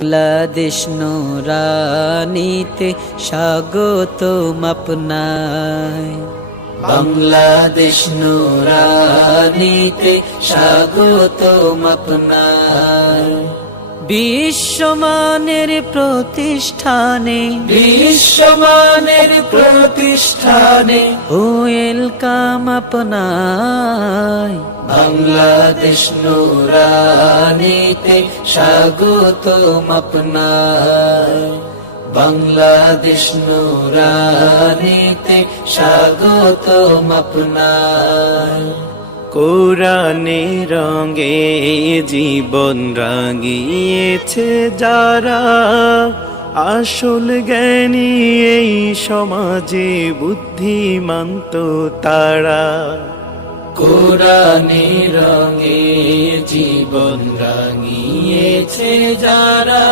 বাংলাদেশ নুরানিতে স্বাগতম আপনায়, বাংলাদেশ নুরানিতে স্বাগতম আপনায়। বিশ্বমানের প্রতিষ্ঠানে, বিশ্বমানের প্রতিষ্ঠানে ওয়েলকাম আপনায়, বাংলাদেশ নুরানিতে স্বাগতম আপনায়, বাংলাদেশ নুরানিতে স্বাগতম আপনায়। কোরআনে রঙে জীবন রাঙিয়েছে যারা, আসল জ্ঞানী এই সমাজে বুদ্ধিমান্ত তারা। কোরআনে রঙে জীবন রাঙিয়েছে যারা,